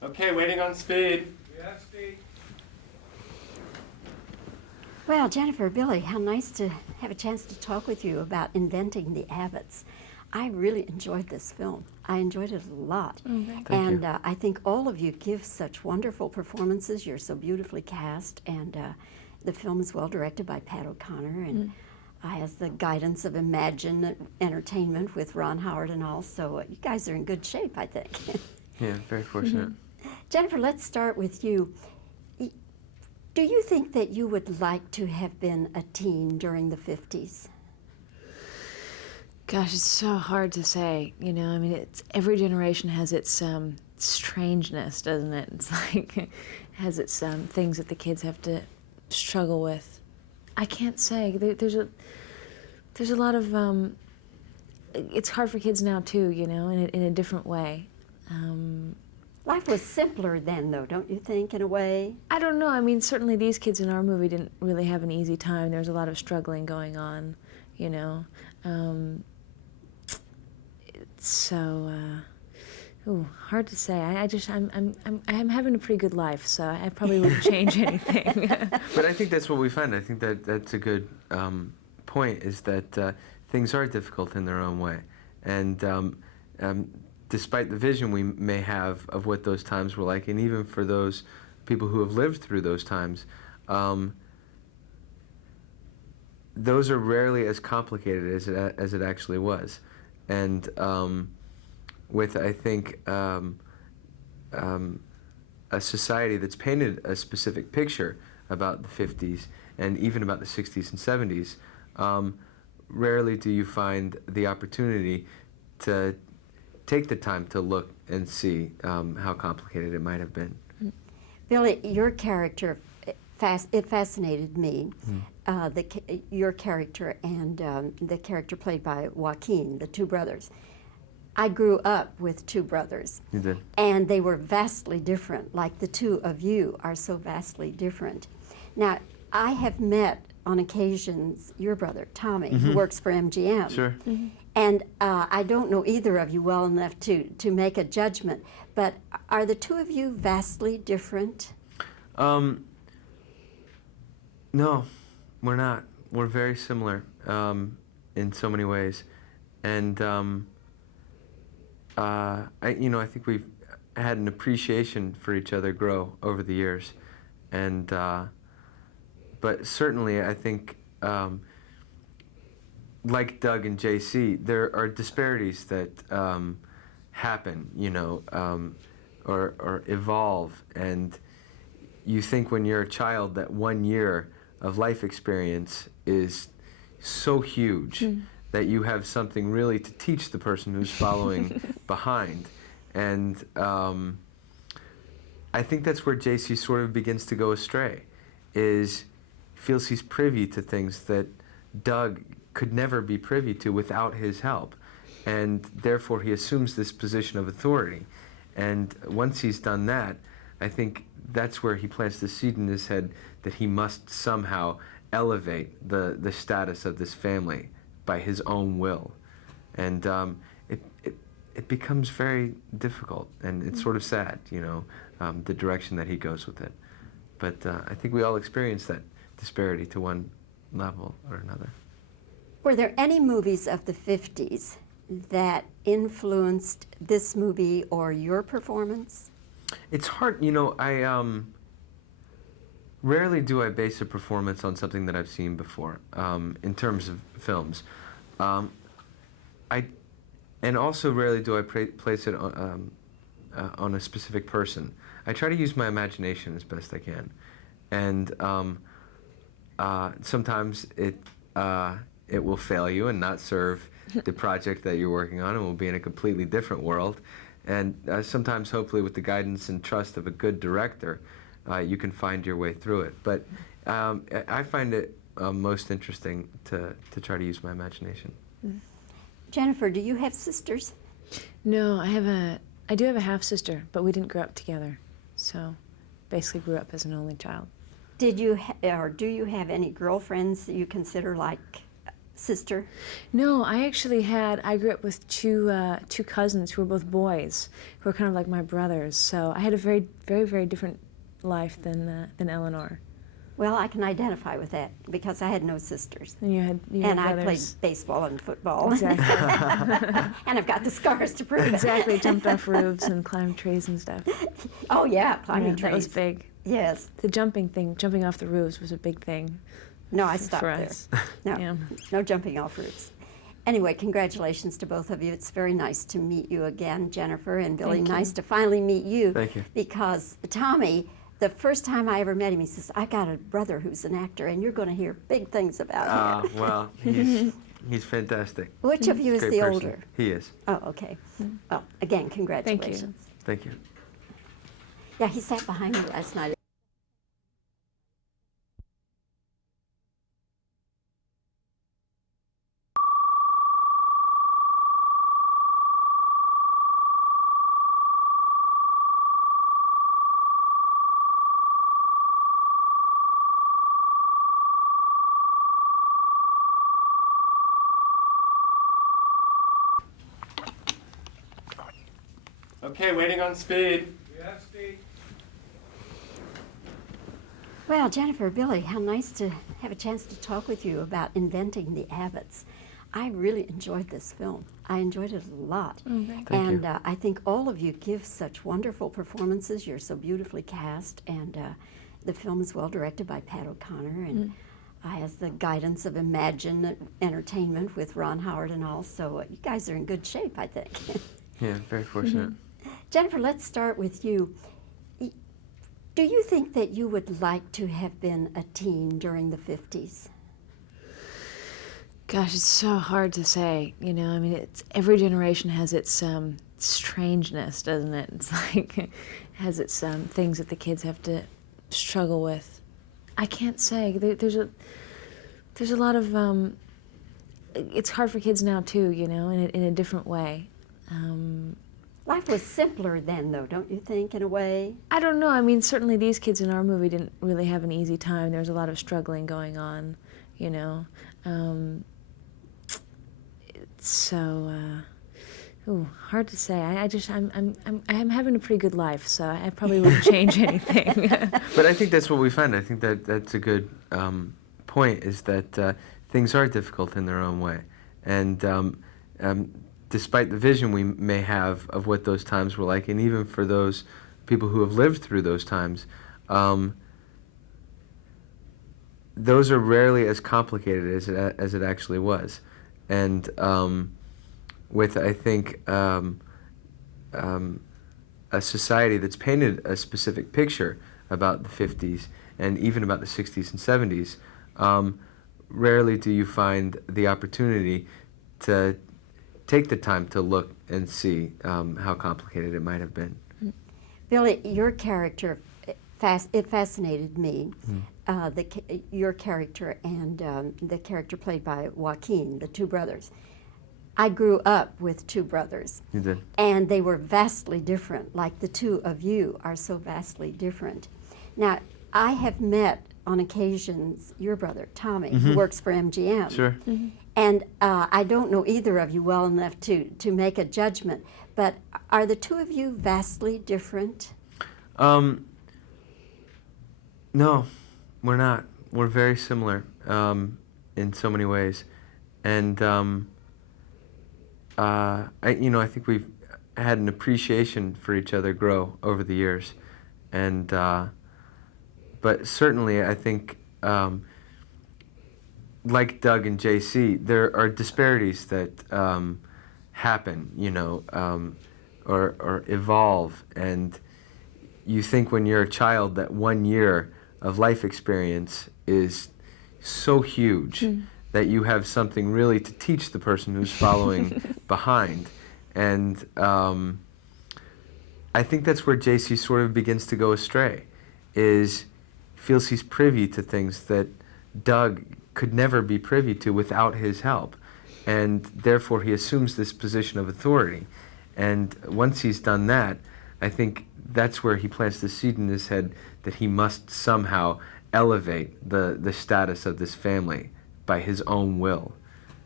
Okay, waiting on speed. We have speed. Well, Jennifer, Billy, how nice to have a chance to talk with you about inventing the Abbots. I really enjoyed this film. I enjoyed it a lot. Thank and you. I think all of you give such wonderful performances. You're so beautifully cast, and the film is well directed by Pat O'Connor, and has the guidance of Imagine Entertainment with Ron Howard and all. So you guys are in good shape, I think. Yeah, very fortunate. Jennifer, let's start with you. Do you think that you would like to have been a teen during the 50s? Gosh, it's so hard to say. You know, I mean, it's every generation has its strangeness, doesn't it? It's like has its things that the kids have to struggle with. I can't say. There's a lot of. It's hard for kids now too, you know, in a different way. Life was simpler then, though, don't you think, in a way? I don't know. I mean, certainly these kids in our movie didn't really have an easy time. There was a lot of struggling going on, you know. So, hard to say. I'm having a pretty good life, so I probably wouldn't change anything. But I think that's what we find. I think that's a good point, is that things are difficult in their own way. And despite the vision we may have of what those times were like, and even for those people who have lived through those times, those are rarely as complicated as it actually was. And with, I think, a society that's painted a specific picture about the 50s and even about the 60s and 70s, rarely do you find the opportunity to take the time to look and see how complicated it might have been. Billy, your character, it fascinated me. Your character and the character played by Joaquin, the two brothers. I grew up with two brothers. You did. And they were vastly different, like the two of you are so vastly different. Now, I have met on occasions your brother, Tommy, who works for MGM. Sure. And I don't know either of you well enough to make a judgment, but are the two of you vastly different? No, we're not. We're very similar in so many ways. And I think we've had an appreciation for each other grow over the years. And but certainly I think, like Doug and JC, there are disparities that happen, you know, or evolve. And you think when you're a child that 1 year of life experience is so huge that you have something really to teach the person who's following behind. And I think that's where JC sort of begins to go astray, is feels he's privy to things that Doug could never be privy to without his help. And therefore he assumes this position of authority. And once he's done that, I think that's where he plants the seed in his head that he must somehow elevate the status of this family by his own will. And it becomes very difficult, and it's sort of sad, you know, the direction that he goes with it. But I think we all experience that disparity to one level or another. Were there any movies of the 50s that influenced this movie or your performance? It's hard, you know, rarely do I base a performance on something that I've seen before, in terms of films. And also rarely do I place it on a specific person. I try to use my imagination as best I can. And sometimes it will fail you and not serve the project that you're working on, and will be in a completely different world. And sometimes, hopefully, with the guidance and trust of a good director, you can find your way through it. But I find it most interesting to try to use my imagination. Jennifer, do you have sisters? No, I do have a half sister, but we didn't grow up together. So basically grew up as an only child. Did you or do you have any girlfriends that you consider like sister? No, I grew up with two cousins who were both boys, who were kind of like my brothers. So I had a very, very, very different life than Eleanor. Well, I can identify with that because I had no sisters. And you had And I brothers. played baseball and football. Exactly. And I've got the scars to prove it. Exactly. Jumped off roofs and climbed trees and stuff. Oh, yeah, climbing trees. That was big. Yes. The jumping off the roofs was a big thing. No, I stopped for there. us. No, Yeah. no jumping off roofs. Anyway, congratulations to both of you. It's very nice to meet you again, Jennifer and Billy. Thank you. Nice to finally meet you. Thank you. Because Tommy, the first time I ever met him, he says, I got a brother who's an actor, and you're going to hear big things about him. Well, he's fantastic. Which of you is Great the person. older? He is. Oh, okay. Well, again, congratulations. Thank you. Yeah, he sat behind me last night. Okay, waiting on speed. Yeah, speed. Well, Jennifer, Billy, how nice to have a chance to talk with you about inventing the Abbots. I really enjoyed this film. I enjoyed it a lot. Thank and you. I think all of you give such wonderful performances. You're so beautifully cast, and the film is well directed by Pat O'Connor, and has the guidance of Imagine Entertainment with Ron Howard and all. So you guys are in good shape, I think. Yeah, very fortunate. Jennifer, let's start with you. Do you think that you would like to have been a teen during the 50s? Gosh, it's so hard to say. I mean, it's every generation has its strangeness, doesn't it? It's like has its things that the kids have to struggle with. I can't say. There's a lot of. It's hard for kids now too, in a different way. Life was simpler then, though, don't you think, in a way? I don't know. I mean, certainly these kids in our movie didn't really have an easy time. There was a lot of struggling going on, So, hard to say. I'm having a pretty good life, so I probably wouldn't change anything. But I think that's what we find. I think that's a good point, is that things are difficult in their own way. And despite the vision we may have of what those times were like, and even for those people who have lived through those times, those are rarely as complicated as it actually was. And with, I think, a society that's painted a specific picture about the 50s and even about the 60s and 70s, rarely do you find the opportunity to take the time to look and see how complicated it might have been. Billy, your character, it fascinated me. Your character and the character played by Joaquin, the two brothers. I grew up with two brothers. You did. And they were vastly different, like the two of you are so vastly different. Now, I have met on occasions your brother, Tommy, who works for MGM. Sure. And I don't know either of you well enough to make a judgment, but are the two of you vastly different? No, we're not. We're very similar in so many ways. And I think we've had an appreciation for each other grow over the years. And but certainly I think like Doug and JC, there are disparities that happen, or evolve. And you think when you're a child that 1 year of life experience is so huge that you have something really to teach the person who's following behind. And I think that's where JC sort of begins to go astray, is feels he's privy to things that Doug could never be privy to without his help. And therefore he assumes this position of authority. And once he's done that, I think that's where he plants the seed in his head that he must somehow elevate the status of this family by his own will.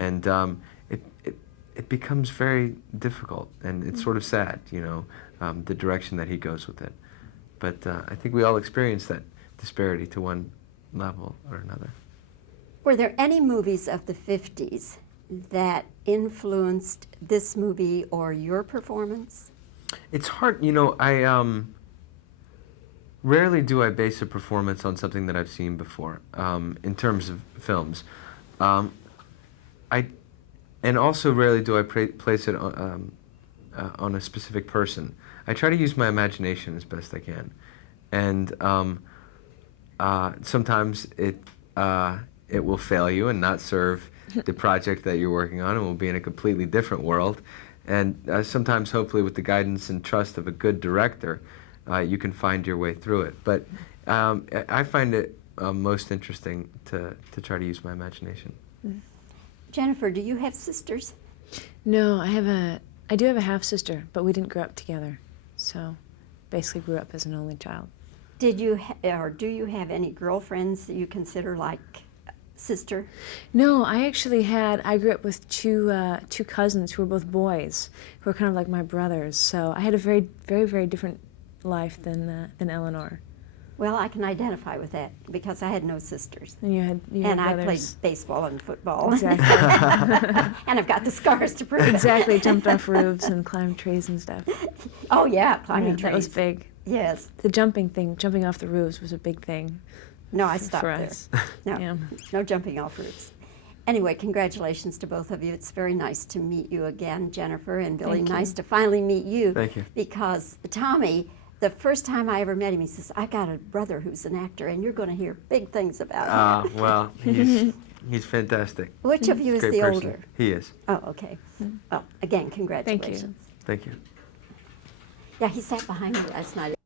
and it becomes very difficult, and it's sort of sad, the direction that he goes with it. But I think we all experience that disparity to one level or another. Were there any movies of the 50s that influenced this movie or your performance? It's hard, I rarely do I base a performance on something that I've seen before, in terms of films. And also rarely do I place it on a specific person. I try to use my imagination as best I can, and sometimes it will fail you and not serve the project that you're working on, and will be in a completely different world. And sometimes, hopefully, with the guidance and trust of a good director, you can find your way through it. But I find it most interesting to try to use my imagination. Jennifer, do you have sisters? No, I do have a half sister, but we didn't grow up together. So basically grew up as an only child. Did you or do you have any girlfriends that you consider like sister? No, I grew up with two cousins who were both boys, who were kind of like my brothers. So I had a very, very, very different life than Eleanor. Well, I can identify with that because I had no sisters. And you had I played brothers. baseball and football. Exactly. And I've got the scars to prove it. Exactly, jumped off roofs and climbed trees and stuff. Oh yeah, climbing trees. That was big. Yes. The jumping off the roofs was a big thing. No, I stopped for there. us. No, Yeah. no jumping off roofs. Anyway, congratulations to both of you. It's very nice to meet you again, Jennifer, and Billy. Thank you. Nice to finally meet you. Thank you. Because Tommy, the first time I ever met him, he says, I got a brother who's an actor, and you're going to hear big things about him. Well, he's fantastic. Which of you is Great the person. older? He is. Oh, okay. Well, again, congratulations. Thank you. Yeah, he sat behind me last night.